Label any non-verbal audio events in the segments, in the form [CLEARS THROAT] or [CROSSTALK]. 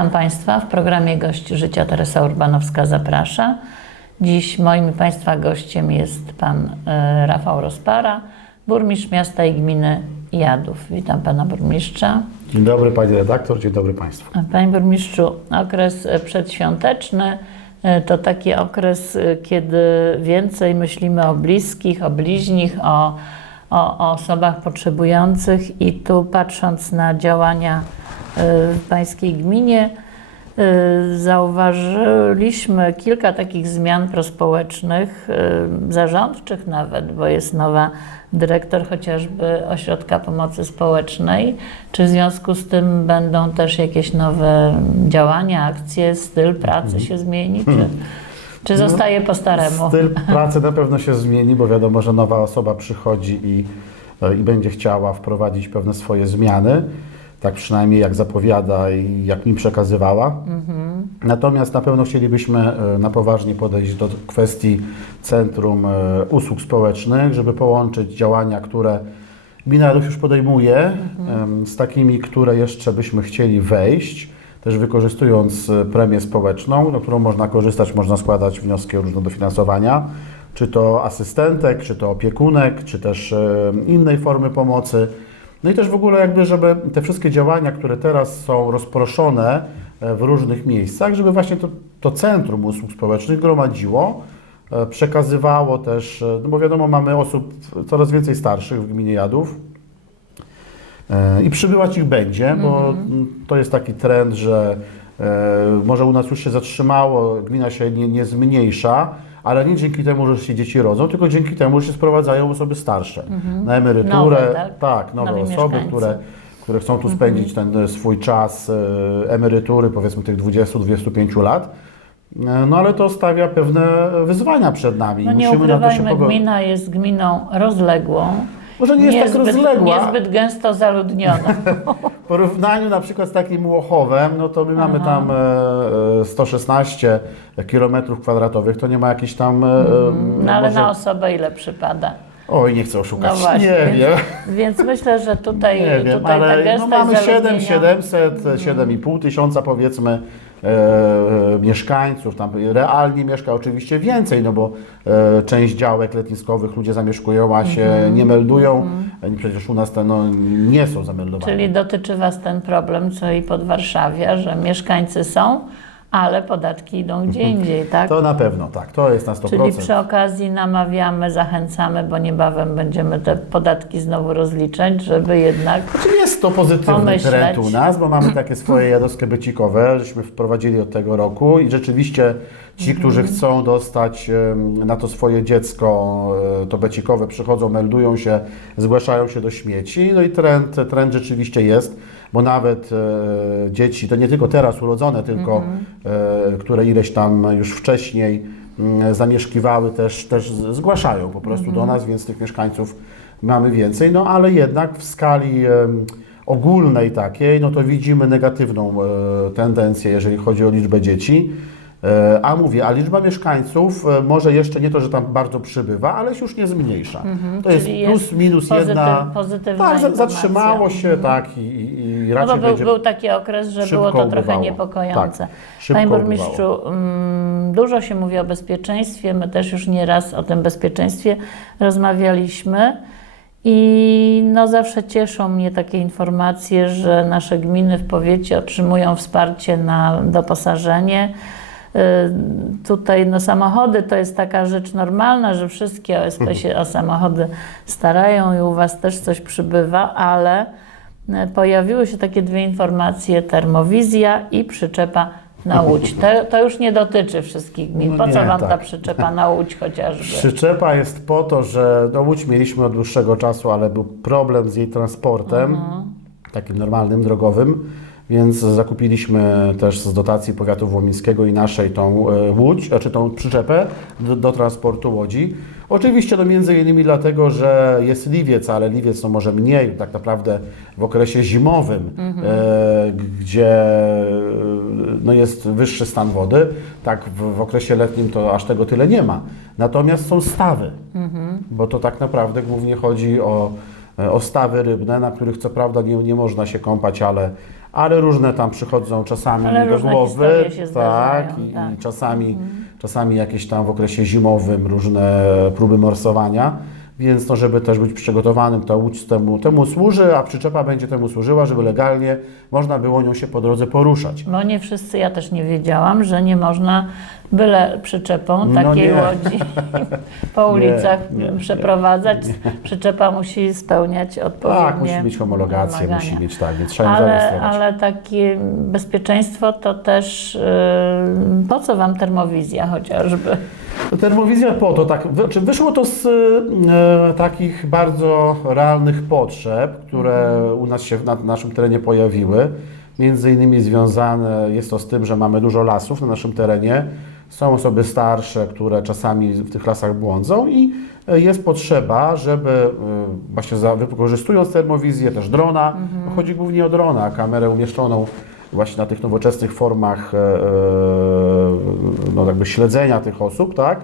Witam Państwa w programie Gość Życia. Teresa Urbanowska zaprasza. Dziś moim Państwa gościem jest Pan e, Rafał Rozpara, burmistrz miasta i gminy Jadów. Witam Pana Burmistrza. Dzień dobry Pani redaktor, dzień dobry Państwu. Panie Burmistrzu, okres przedświąteczny e, to taki okres, e, kiedy więcej myślimy o bliskich, o bliźnich, o, o, o osobach potrzebujących i tu patrząc na działania w Pańskiej gminie, e, zauważyliśmy kilka takich zmian prospołecznych, e, zarządczych nawet, bo jest nowa dyrektor chociażby Ośrodka Pomocy Społecznej. Czy w związku z tym będą też jakieś nowe działania, akcje, styl pracy się zmieni? Czy, czy zostaje po staremu? Styl [LAUGHS] pracy na pewno się zmieni, bo wiadomo, że nowa osoba przychodzi i, e, i będzie chciała wprowadzić pewne swoje zmiany. Tak przynajmniej jak zapowiada i jak mi przekazywała. Natomiast na pewno chcielibyśmy e, na poważnie podejść do kwestii Centrum e, Usług Społecznych, żeby połączyć działania, które gmina już podejmuje, em, z takimi, które jeszcze byśmy chcieli wejść, też wykorzystując e, premię społeczną, na którą można korzystać, można składać wnioski o różne dofinansowania, czy to asystentek, czy to opiekunek, czy też innej formy pomocy. No i też w ogóle jakby, żeby te wszystkie działania, które teraz są rozproszone e, w różnych miejscach, żeby właśnie to, to Centrum Usług Społecznych gromadziło, e, przekazywało też, e, no bo wiadomo, mamy osób coraz więcej starszych w gminie Jadów, I przybywać ich będzie, bo mm, to jest taki trend, że może u nas już się zatrzymało, gmina się nie, nie zmniejsza, ale nie dzięki temu, że się dzieci rodzą, tylko dzięki temu, że się sprowadzają osoby starsze na emeryturę. Nowe, tak? nowe Nowi osoby, mieszkańcy. które, które chcą tu spędzić ten e, swój czas e, emerytury, powiedzmy tych 20-25 lat. E, No ale to stawia pewne wyzwania przed nami. No nie Musimy ukrywajmy, gmina jest gminą rozległą. Może nie jest tak rozległa. Niezbyt gęsto zaludniona. W porównaniu na przykład z takim Łochowem, no to my mamy tam e, e, 116 km kwadratowych, to nie ma jakichś tam... e, No ale może... na osobę ile przypada? Oj, nie chcę oszukać, No właśnie. nie wiem. Więc myślę, że tutaj, Nie wiem, tutaj ta ale no mamy 7, zaludnienia- 700, 7,5 tysiąca powiedzmy e, e, mieszkańców, tam realnie mieszka oczywiście więcej, no bo e, część działek letniskowych ludzie zamieszkują, a się Mhm. nie meldują, przecież u nas te no, nie są zameldowane. Czyli dotyczy Was ten problem, co i pod Warszawia, że mieszkańcy są, ale podatki idą gdzie indziej, tak? To na pewno, tak, to jest na 100%. Czyli przy okazji namawiamy, zachęcamy, bo niebawem będziemy te podatki znowu rozliczać, żeby jednak Znaczy jest to pozytywny Pomyśleć. trend u nas, bo mamy takie swoje jadowskie bycikowe, żeśmy wprowadzili od tego roku i rzeczywiście ci, którzy chcą dostać na to swoje dziecko, e, to becikowe, przychodzą, meldują się, zgłaszają się do śmieci, no i trend, trend rzeczywiście jest, bo nawet e, dzieci, to nie tylko teraz urodzone, tylko e, które ileś tam już wcześniej mm, zamieszkiwały, też, też zgłaszają po prostu do nas, więc tych mieszkańców mamy więcej, no ale jednak w skali em, ogólnej takiej, no to widzimy negatywną e, tendencję, jeżeli chodzi o liczbę dzieci. E, A mówię, a liczba mieszkańców e, może jeszcze nie to, że tam bardzo przybywa, ale się już nie zmniejsza. To jest Mhm. plus minus pozytyw- jedna. pozytywna tak, zatrzymało się, tak, i, i, i No raczej bo był, będzie. był taki okres, że było to trochę ubywało. niepokojące. Tak, Panie burmistrzu, mm, dużo się mówi o bezpieczeństwie. My też już nieraz o tym bezpieczeństwie rozmawialiśmy. I no zawsze cieszą mnie takie informacje, że nasze gminy w powiecie otrzymują wsparcie na doposażenie. Y, Tutaj no, samochody to jest taka rzecz normalna, że wszystkie OSP się o samochody starają i u Was też coś przybywa, ale y, pojawiły się takie dwie informacje, termowizja i przyczepa na Łódź. To, to już nie dotyczy wszystkich gmin. No Po co nie, Wam ta tak. przyczepa na Łódź chociażby? Przyczepa jest po to, że no Łódź mieliśmy od dłuższego czasu, ale był problem z jej transportem, takim normalnym, drogowym, więc zakupiliśmy też z dotacji powiatu włomińskiego i naszej tą e, łódź, znaczy tą przyczepę do, do transportu łodzi. Oczywiście no między innymi dlatego, że jest liwiec, ale liwiec no może mniej, tak naprawdę w okresie zimowym, e, g- gdzie e, no jest wyższy stan wody, tak w, w okresie letnim to aż tego tyle nie ma. Natomiast są stawy, bo to tak naprawdę głównie chodzi o, o stawy rybne, na których co prawda nie, nie można się kąpać, ale, ale różne tam przychodzą czasami Ale do głowy, się tak, zdarzają, i, tak. i czasami, czasami jakieś tam w okresie zimowym różne próby morsowania, więc no, żeby też być przygotowanym, ta łódź temu, temu służy, a przyczepa będzie temu służyła, żeby legalnie można było nią się po drodze poruszać. Bo nie wszyscy, ja też nie wiedziałam, że nie można byle przyczepą No takiej nie. łodzi [LAUGHS] po ulicach nie, nie. przeprowadzać. Przyczepa musi spełniać odpowiednie Tak, musi mieć homologację, wymagania. musi mieć tak, więc trzeba ją Ale, zarejestrować. ale takie bezpieczeństwo to też yy, po co Wam termowizja chociażby? Termowizja po to, tak, wy- czy wyszło to z e, takich bardzo realnych potrzeb, które u nas się na naszym terenie pojawiły. Między innymi związane jest to z tym, że mamy dużo lasów na naszym terenie. Są osoby starsze, które czasami w tych lasach błądzą i e, jest potrzeba, żeby e, właśnie za, wykorzystując termowizję, też drona, bo chodzi głównie o drona, kamerę umieszczoną właśnie na tych nowoczesnych formach e, e, no jakby śledzenia tych osób, tak?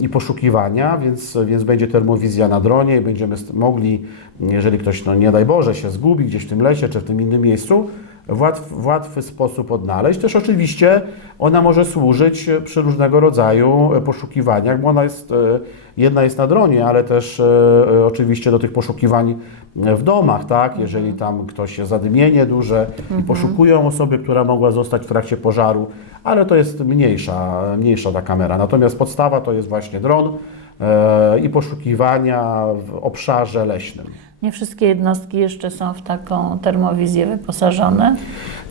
I poszukiwania, więc, więc będzie termowizja na dronie i będziemy mogli, jeżeli ktoś, no nie daj Boże, się zgubi gdzieś w tym lesie czy w tym innym miejscu, w łatw, w łatwy sposób odnaleźć. Też oczywiście ona może służyć przy różnego rodzaju poszukiwaniach, bo ona jest, e, jedna jest na dronie, ale też e, e, oczywiście do tych poszukiwań w domach, tak? Jeżeli tam ktoś jest zadymienie duże i poszukują osoby, która mogła zostać w trakcie pożaru, ale to jest mniejsza, mniejsza ta kamera. Natomiast podstawa to jest właśnie dron e, i poszukiwania w obszarze leśnym. Nie wszystkie jednostki jeszcze są w taką termowizję wyposażone.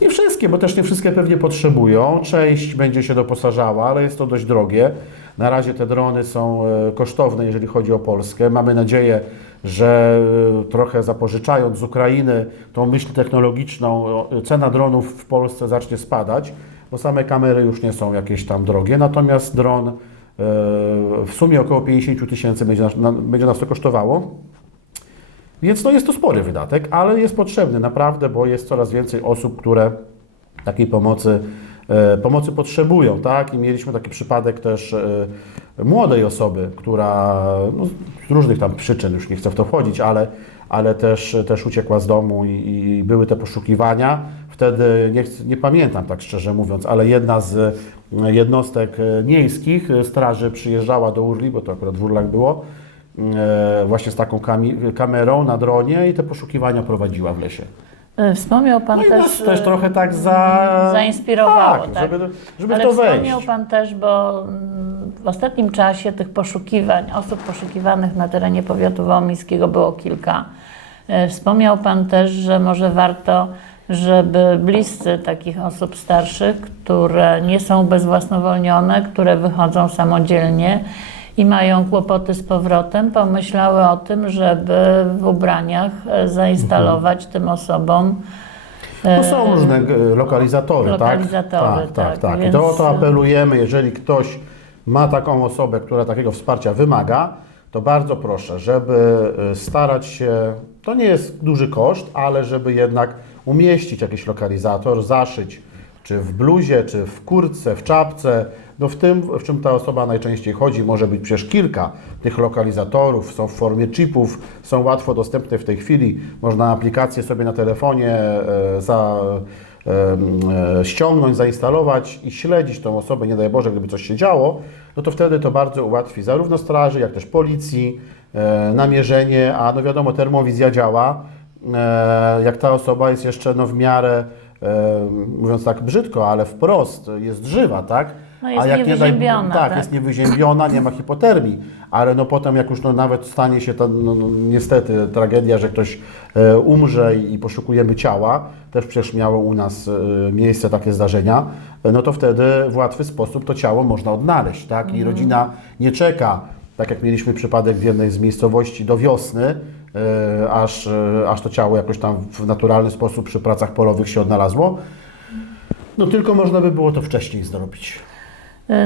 Nie wszystkie, bo też nie wszystkie pewnie potrzebują. Część będzie się doposażała, ale jest to dość drogie. Na razie te drony są e, kosztowne, jeżeli chodzi o Polskę. Mamy nadzieję, że e, trochę zapożyczając z Ukrainy tą myśl technologiczną, o, cena dronów w Polsce zacznie spadać, bo same kamery już nie są jakieś tam drogie. Natomiast dron e, w sumie około 50 tysięcy będzie, nas- na- będzie nas to kosztowało. Więc no jest to spory wydatek, ale jest potrzebny naprawdę, bo jest coraz więcej osób, które takiej pomocy, e, pomocy potrzebują, tak? I mieliśmy taki przypadek też e, młodej osoby, która no, z różnych tam przyczyn, już nie chcę w to wchodzić, ale, ale też, też uciekła z domu i, i były te poszukiwania. Wtedy, nie, nie pamiętam tak szczerze mówiąc, ale jedna z jednostek e, miejskich straży przyjeżdżała do Urli, bo to akurat w Urlach było, właśnie z taką kamerą na dronie i te poszukiwania prowadziła w lesie. Y, Wspomniał Pan No i też. nas też trochę tak za... zainspirowało, tak, tak. żeby, żeby Ale to wejść. wspomniał Pan też, bo mm, w ostatnim czasie tych poszukiwań, osób poszukiwanych na terenie powiatu wołomińskiego było kilka. E, Wspomniał Pan też, że może warto, żeby bliscy takich osób starszych, które nie są ubezwłasnowolnione, które wychodzą samodzielnie i mają kłopoty z powrotem, pomyślały o tym, żeby w ubraniach e, zainstalować tym osobom No są różne e, lokalizatory, Lokalizatory, tak? Tak, tak, tak. I więc- to o to apelujemy, jeżeli ktoś ma taką osobę, która takiego wsparcia wymaga, to bardzo proszę, żeby e, starać się, to nie jest duży koszt, ale żeby jednak umieścić jakiś lokalizator, zaszyć czy w bluzie, czy w kurtce, w czapce, no w tym, w czym ta osoba najczęściej chodzi, może być przecież kilka tych lokalizatorów, są w formie chipów, są łatwo dostępne w tej chwili, można aplikację sobie na telefonie e, za, e, ściągnąć, zainstalować i śledzić tą osobę, nie daj Boże, gdyby coś się działo, no to wtedy to bardzo ułatwi zarówno straży, jak też policji e, namierzenie, a no wiadomo, termowizja działa, jak ta osoba jest jeszcze no w miarę, mówiąc tak brzydko, ale wprost jest żywa, tak? No jest A jak nie daj, tak, tak. jest niewyziębiona, nie ma hipotermii, ale no potem jak już no nawet stanie się ta no, no, niestety tragedia, że ktoś e, umrze i, i poszukujemy ciała, też przecież miało u nas e, miejsce takie zdarzenia, e, no to wtedy w łatwy sposób to ciało można odnaleźć, tak? I rodzina nie czeka, tak jak mieliśmy przypadek w jednej z miejscowości do wiosny, aż, e, aż to ciało jakoś tam w naturalny sposób przy pracach polowych się odnalazło. No tylko można by było to wcześniej zrobić.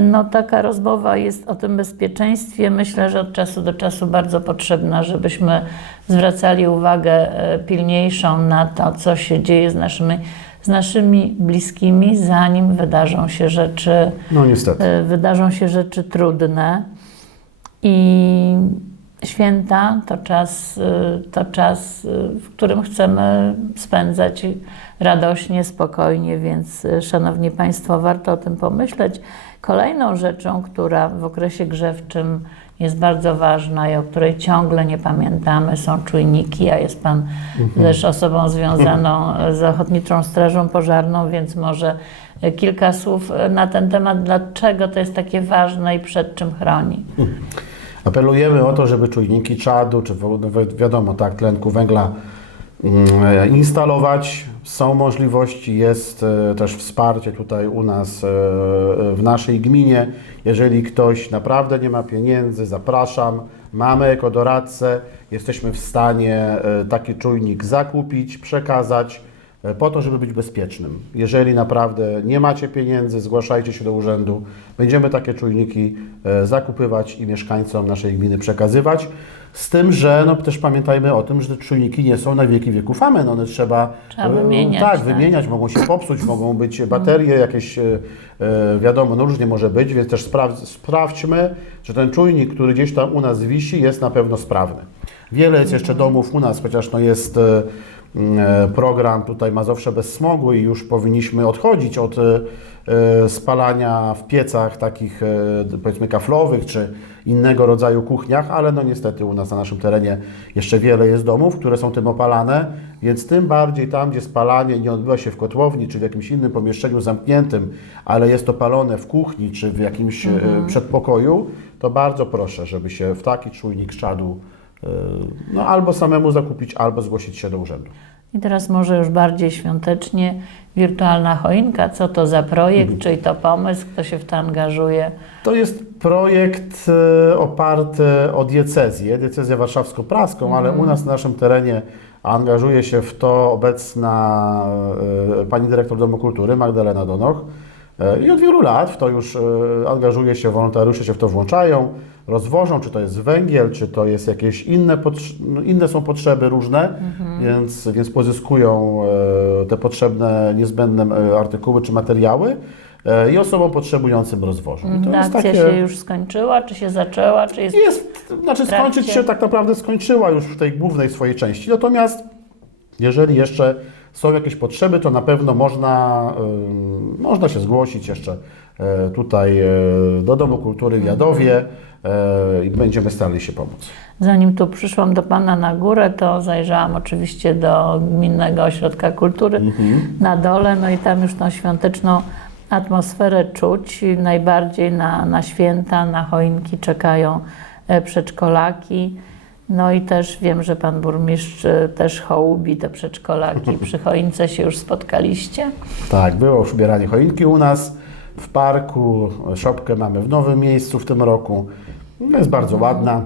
No, taka rozmowa jest o tym bezpieczeństwie. Myślę, że od czasu do czasu bardzo potrzebna, żebyśmy zwracali uwagę e, pilniejszą na to, co się dzieje z naszymi, z naszymi bliskimi, zanim wydarzą się rzeczy, No niestety. e, wydarzą się rzeczy trudne. I Święta to czas, y, to czas, y, w którym chcemy spędzać radośnie, spokojnie, więc y, Szanowni Państwo, warto o tym pomyśleć. Kolejną rzeczą, która w okresie grzewczym jest bardzo ważna i o której ciągle nie pamiętamy, są czujniki, a jest Pan też osobą związaną z Ochotniczą Strażą Pożarną, więc może kilka słów na ten temat, dlaczego to jest takie ważne i przed czym chroni. Apelujemy o to, żeby czujniki czadu, czy wi- wi- wiadomo, tak, tlenku węgla mm, instalować. Są możliwości, jest e, też wsparcie tutaj u nas e, w naszej gminie. Jeżeli ktoś naprawdę nie ma pieniędzy, zapraszam. Mamy ekodoradcę, jesteśmy w stanie e, taki czujnik zakupić, przekazać e, po to, żeby być bezpiecznym. Jeżeli naprawdę nie macie pieniędzy, zgłaszajcie się do urzędu. Będziemy takie czujniki e, zakupywać i mieszkańcom naszej gminy przekazywać. Z tym, że no, też pamiętajmy o tym, że te czujniki nie są na wieki wieków amen. One trzeba, Trzeba e, wymieniać, Tak, tak. wymieniać, mogą się popsuć, mogą być baterie jakieś, e, e, wiadomo, no różnie może być, więc też spraw, sprawdźmy, że ten czujnik, który gdzieś tam u nas wisi, jest na pewno sprawny. Wiele jest jeszcze domów u nas, chociaż no jest e, e, program tutaj Mazowsze bez smogu i już powinniśmy odchodzić od e, e, spalania w piecach takich e, powiedzmy kaflowych czy innego rodzaju kuchniach, ale no niestety u nas na naszym terenie jeszcze wiele jest domów, które są tym opalane, więc tym bardziej tam, gdzie spalanie nie odbywa się w kotłowni czy w jakimś innym pomieszczeniu zamkniętym, ale jest to palone w kuchni czy w jakimś e, przedpokoju, to bardzo proszę, żeby się w taki czujnik czadu e, no, albo samemu zakupić, albo zgłosić się do urzędu. I teraz może już bardziej świątecznie wirtualna choinka. Co to za projekt, czyli to pomysł, kto się w to angażuje? To jest projekt e, oparty o diecezję, diecezję warszawsko-praską, ale u nas na naszym terenie angażuje się w to obecna e, pani dyrektor Domu Kultury Magdalena Donoch e, i od wielu lat w to już e, angażuje się, wolontariusze się w to włączają, rozwożą, czy to jest węgiel, czy to jest jakieś inne, no, inne są potrzeby różne, więc, więc pozyskują e, te potrzebne, niezbędne e, artykuły czy materiały e, i osobom potrzebującym rozwożą. I to Ta akcja takie- się już skończyła, czy się zaczęła, czy jest... jest, znaczy skończyć się tak naprawdę skończyła już w tej głównej swojej części. Natomiast jeżeli jeszcze są jakieś potrzeby, to na pewno można, można się zgłosić jeszcze e, tutaj e, do Domu Kultury w Jadowie e, i będziemy starali się pomóc. Zanim tu przyszłam do Pana na górę, to zajrzałam oczywiście do Gminnego Ośrodka Kultury na dole, no i tam już tą świąteczną atmosferę czuć. Najbardziej na, na święta, na choinki czekają przedszkolaki. No i też wiem, że Pan Burmistrz e, też hołubi te przedszkolaki. [LAUGHS] Przy choince się już spotkaliście. Tak, było już ubieranie choinki u nas w parku. Szopkę mamy w nowym miejscu w tym roku. Jest bardzo ładna,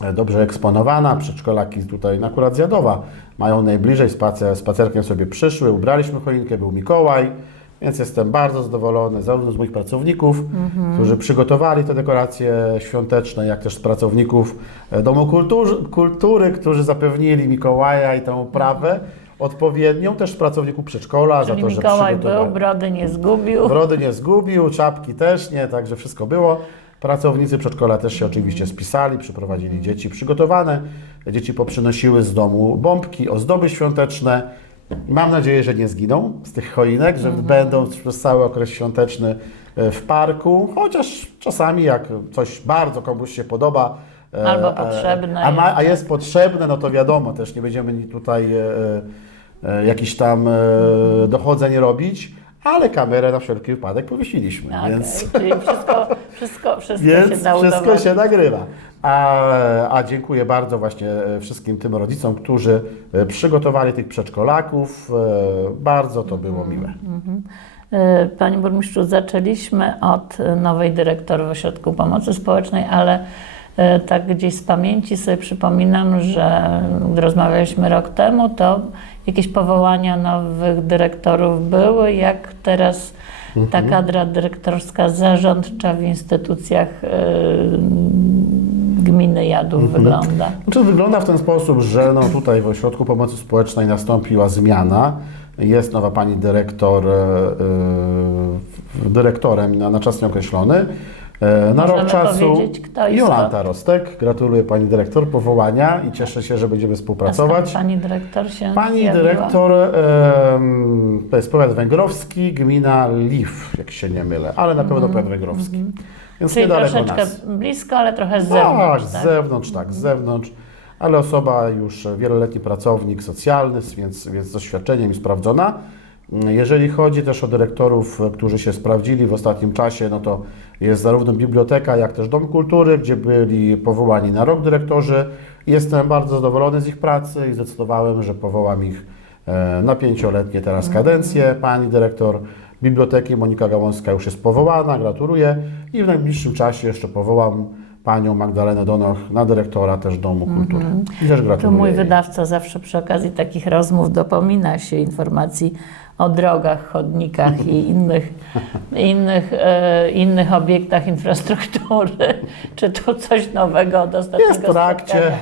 e, dobrze eksponowana. Przedszkolaki tutaj akurat z Jadowa mają najbliżej, spacer, spacerkiem sobie przyszły. Ubraliśmy choinkę, był Mikołaj, więc jestem bardzo zadowolony zarówno z moich pracowników, którzy przygotowali te dekoracje świąteczne, jak też z pracowników e, Domu Kultury, Kultury którzy zapewnili Mikołaja i tę oprawę odpowiednią, też z pracowników przedszkola Czyli za to, że Mikołaj był, brody nie zgubił. Brody nie zgubił, czapki też nie, także wszystko było. Pracownicy przedszkola też się oczywiście spisali, przyprowadzili dzieci przygotowane. Dzieci poprzynosiły z domu bombki, ozdoby świąteczne. Mam nadzieję, że nie zginą z tych choinek, że będą przez cały okres świąteczny e, w parku, chociaż czasami jak coś bardzo komuś się podoba, e, Albo e, potrzebne a, ma, jest. a jest potrzebne, no to wiadomo, też nie będziemy tutaj e, e, jakichś tam e, dochodzeń robić, ale kamerę na wszelki wypadek powiesiliśmy, Okej, więc, Czyli wszystko, wszystko, wszystko się więc da wszystko się nagrywa. A, a dziękuję bardzo właśnie e, wszystkim tym rodzicom, którzy e, przygotowali tych przedszkolaków. E, Bardzo to było miłe. E, Panie Burmistrzu, zaczęliśmy od nowej dyrektor w Ośrodku Pomocy Społecznej, ale tak gdzieś z pamięci sobie przypominam, że gdy rozmawialiśmy rok temu, to jakieś powołania nowych dyrektorów były. Jak teraz ta kadra dyrektorska zarządcza w instytucjach e, gminy Jadów wygląda? Znaczy, wygląda w ten sposób, że no, tutaj w Ośrodku Pomocy Społecznej nastąpiła zmiana. Jest nowa pani dyrektor, e, e, dyrektorem na, na czas nieokreślony. E, Na Możemy rok czasu Jolanta Rostek. Gratuluję Pani Dyrektor powołania i cieszę się, że będziemy A współpracować. pani dyrektor się Pani zjawiła? dyrektor, em, to jest powiat węgrowski, gmina Liw, jak się nie mylę, ale na pewno powiat węgrowski. Więc Mhm. Czyli troszeczkę nas. blisko, ale trochę z Tak, zewnątrz. z tak? zewnątrz, tak, z zewnątrz, ale osoba już wieloletni pracownik socjalny, więc, więc z doświadczeniem i sprawdzona. Jeżeli chodzi też o dyrektorów, którzy się sprawdzili w ostatnim czasie, no to jest zarówno biblioteka, jak też Dom Kultury, gdzie byli powołani na rok dyrektorzy. Jestem bardzo zadowolony z ich pracy i zdecydowałem, że powołam ich e, na pięcioletnie teraz kadencje. Pani dyrektor biblioteki Monika Gałązka już jest powołana, gratuluję i w najbliższym czasie jeszcze powołam panią Magdalenę Donoch na dyrektora też Domu Kultury. I też Tu gratuluję. mój jej. wydawca zawsze przy okazji takich rozmów dopomina się informacji o drogach, chodnikach i [LAUGHS] innych, innych, e, innych obiektach infrastruktury. [LAUGHS] Czy to coś nowego od ostatniego Jest w trakcie, spotkania?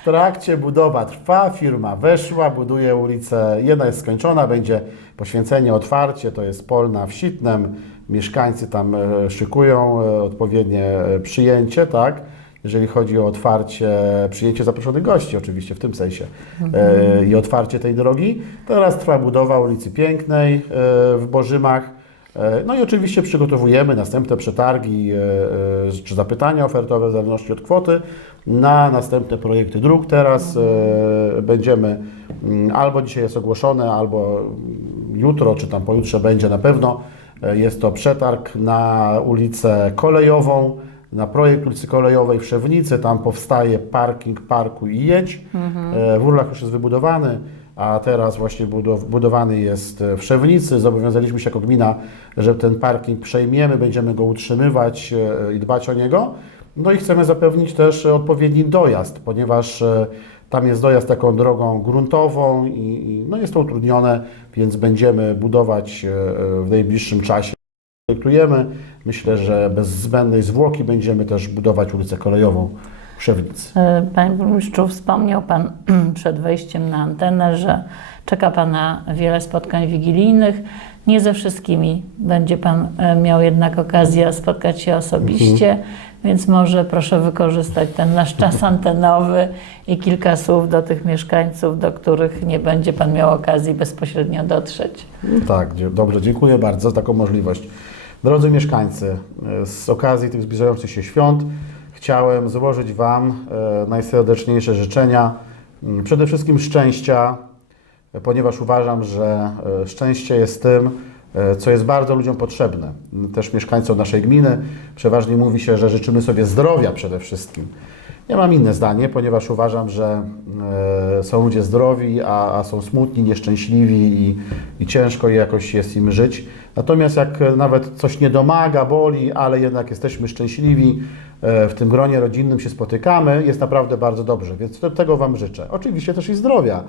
w trakcie budowa trwa, firma weszła, buduje ulicę, jedna jest skończona, będzie poświęcenie, otwarcie, to jest Polna w Sitnem, mieszkańcy tam e, szykują e, odpowiednie e, przyjęcie, tak? Jeżeli chodzi o otwarcie, przyjęcie zaproszonych gości, oczywiście w tym sensie, e, i otwarcie tej drogi. Teraz trwa budowa ulicy Pięknej w Bożymach. No i oczywiście przygotowujemy następne przetargi czy zapytania ofertowe w zależności od kwoty na następne projekty dróg. Teraz będziemy, mm, albo dzisiaj jest ogłoszone, albo mm, jutro, czy tam pojutrze będzie na pewno. E, Jest to przetarg na ulicę kolejową, na projekt ulicy kolejowej w Szewnicy. Tam powstaje parking Parku i Jedź. E, W Urlach już jest wybudowany a teraz właśnie budow- budowany jest w Szewnicy. Zobowiązaliśmy się jako gmina, że ten parking przejmiemy, będziemy go utrzymywać e, i dbać o niego. No i chcemy zapewnić też odpowiedni dojazd, ponieważ tam jest dojazd taką drogą gruntową i, i no jest to utrudnione, więc będziemy budować e, w najbliższym czasie. Projektujemy. Myślę, że bez zbędnej zwłoki będziemy też budować ulicę kolejową w Szewnicy. E, Panie burmistrzu, wspomniał Pan [CLEARS THROAT] przed wejściem na antenę, że czeka Pana wiele spotkań wigilijnych. Nie ze wszystkimi będzie Pan e, miał jednak okazję spotkać się osobiście, więc może proszę wykorzystać ten nasz czas antenowy i kilka słów do tych mieszkańców, do których nie będzie Pan miał okazji bezpośrednio dotrzeć. Tak, dobrze, dziękuję bardzo za taką możliwość. Drodzy mieszkańcy, e, z okazji tych zbliżających się świąt chciałem złożyć Wam e, najserdeczniejsze życzenia. Mm, Przede wszystkim szczęścia, e, ponieważ uważam, że szczęście jest tym, co jest bardzo ludziom potrzebne. Też mieszkańcom naszej gminy przeważnie mówi się, że życzymy sobie zdrowia przede wszystkim. Ja mam inne zdanie, ponieważ uważam, że e, są ludzie zdrowi, a, są smutni, nieszczęśliwi i, i ciężko jakoś jest im żyć. Natomiast jak e, nawet coś nie domaga, boli, ale jednak jesteśmy szczęśliwi, e, w tym gronie rodzinnym się spotykamy, jest naprawdę bardzo dobrze, więc tego Wam życzę. Oczywiście też i zdrowia.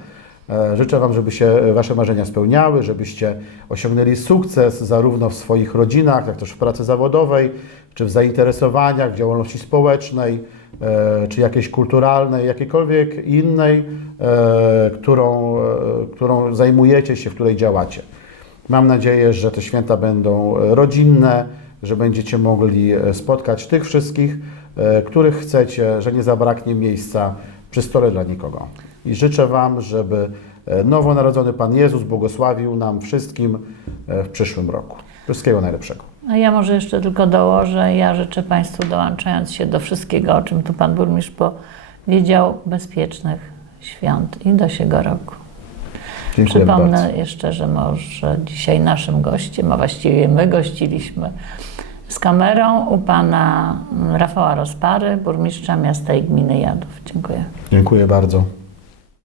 E, Życzę Wam, żeby się Wasze marzenia spełniały, żebyście osiągnęli sukces zarówno w swoich rodzinach, jak też w pracy zawodowej, czy w zainteresowaniach, w działalności społecznej, e, czy jakiejś kulturalnej, jakiejkolwiek innej, e, którą, e, którą zajmujecie się, w której działacie. Mam nadzieję, że te święta będą e, rodzinne, że będziecie mogli e, spotkać tych wszystkich, e, których chcecie, że nie zabraknie miejsca przy stole dla nikogo. I życzę Wam, żeby e, nowonarodzony Pan Jezus błogosławił nam wszystkim e, w przyszłym roku. Wszystkiego najlepszego. A ja może jeszcze tylko dołożę, ja życzę Państwu, dołączając się do wszystkiego, o czym tu Pan Burmistrz powiedział, bezpiecznych świąt i do siego roku. Dziękuję Przypomnę bardzo. jeszcze, że może dzisiaj naszym gościem, a właściwie my gościliśmy z kamerą u Pana Rafała Rozpary, burmistrza miasta i gminy Jadów. Dziękuję. Dziękuję bardzo.